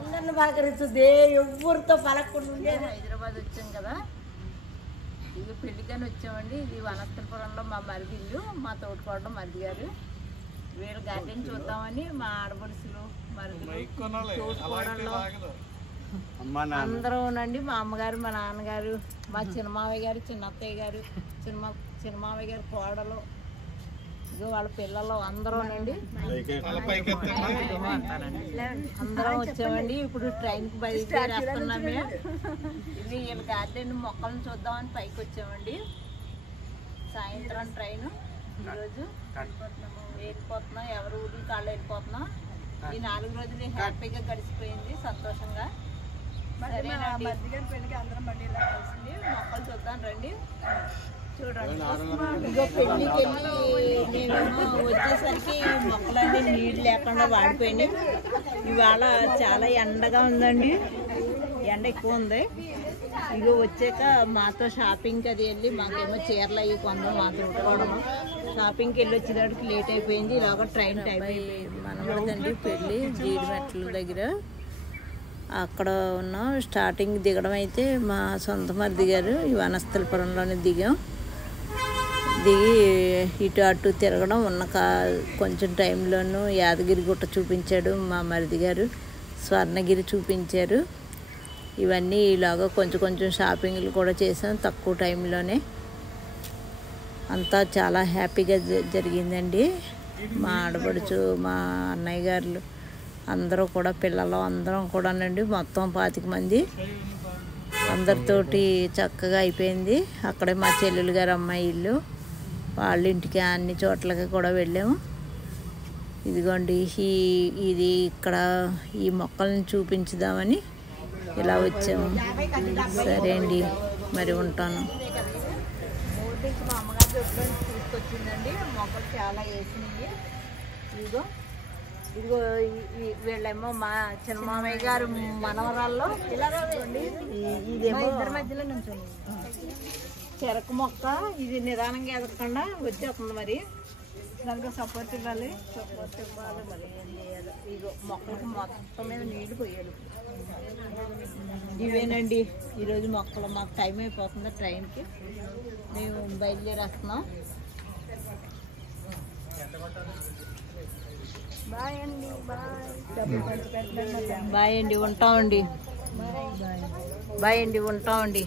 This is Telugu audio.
అందరిని పలకరిస్తుంది, ఎవరితో పలకకుండా హైదరాబాద్ వచ్చాం కదా. ఇది పెళ్లికని వచ్చామండి. ఇది వనస్థలపురంలో మా మరిది ఇల్లు, మా తోటకోవడం మరిది గారు. వీళ్ళ గార్డెన్ చూద్దామని మా ఆడపడుసులు మరిది తోటకోవడంలో అందరూ నండి. మా అమ్మగారు, మా నాన్నగారు, మా చిన్నమావయ్య గారు, చిన్నత్తయ్య గారు, చిన్నమావయ్య గారు కోడలు, ఇగో వాళ్ళ పిల్లలు అందరూనండి. అందరం వచ్చామండి. ఇప్పుడు ట్రైన్కి బయలుదేరేస్తున్నామే. ఇది వీళ్ళ గార్డెన్ మొక్కలను చూద్దామని పైకి వచ్చామండి. సాయంత్రం ట్రైన్ ఈరోజు వెళ్ళిపోతున్నాం. ఎవరు ఊరికి కాళ్ళు వెళ్ళిపోతున్నాం. ఈ 4 రోజులు హ్యాపీగా గడిచిపోయింది, సంతోషంగా. మొక్కలు చూద్దాం రండి. చూడండి, ఇగో పెళ్ళికి వెళ్ళి నేను వచ్చేసరికి మొక్కలన్నీ నీళ్ళు లేకుండా వాడిపోయినాయి. ఇవాళ చాలా ఎండగా ఉందండి, ఎండ ఎక్కువ ఉంది. ఇగో వచ్చాక మాతో షాపింగ్కి అది వెళ్ళి మాకేమో చీరలు అవి కొందాం, మాతో ఉట్టుకోవడము. షాపింగ్కి వెళ్ళి వచ్చేటప్పటికి లేట్ అయిపోయింది. ఇలాగ ట్రైన్ టైం అయిపోయింది. మనబడదండి పెళ్ళి జీడిమెట్ల దగ్గర. అక్కడ ఉన్నాం. స్టార్టింగ్ దిగడం అయితే మా సొంత మరిది గారు ఈ వనస్థలపురంలోనే దిగాం. దిగి ఇటు అటు తిరగడం ఉన్న కొంచెం టైంలోనూ యాదగిరి గుట్ట చూపించాడు మా మరిది గారు, స్వర్ణగిరి చూపించారు. ఇవన్నీ ఇలాగ కొంచెం కొంచెం షాపింగ్లు కూడా చేసాం తక్కువ టైంలోనే. అంతా చాలా హ్యాపీగా జరిగిందండి. మా ఆడపడుచు, మా అన్నయ్య గారు అందరూ కూడా, పిల్లలు అందరం కూడానండి, మొత్తం 25 మంది. అందరితోటి చక్కగా అయిపోయింది. అక్కడే మా చెల్లెలు గారు అమ్మాయి ఇల్లు, వాళ్ళ ఇంటికి అన్ని చోట్లకి కూడా వెళ్ళాము. ఇదిగోండి ఇది ఇక్కడ ఈ మొక్కల్ని చూపించుదామని ఇలా వచ్చాము. సరే అండి, మరి ఉంటాను. మా అమ్మగారు తీసుకొచ్చిందండి. మొక్కలు చాలా వేసినాయి. ఇదిగో వీళ్ళేమో మా చిన్నమామయ్య గారు మనవరాల్లో. ఇదేమో ఇద్దరి మధ్యలో నుంచి చెరకు మొక్క. ఇది నిదానంగా ఎదగకుండా వచ్చేస్తుంది. మరి దానికి సపోర్ట్ ఇవ్వాలి మరి ఏం చేయాలి. ఇగో మొక్కలకు మొత్తం మీద నీళ్లు పోయాలి. ఇవేనండి ఈరోజు మొక్కలు. మాకు టైం అయిపోతుంది ట్రైన్కి, మేము బయలుదేరేస్తున్నాం. బాయ్ అండి, బాయ్ అండి, ఉంటామండి. బాయ్ అండి, ఉంటామండి.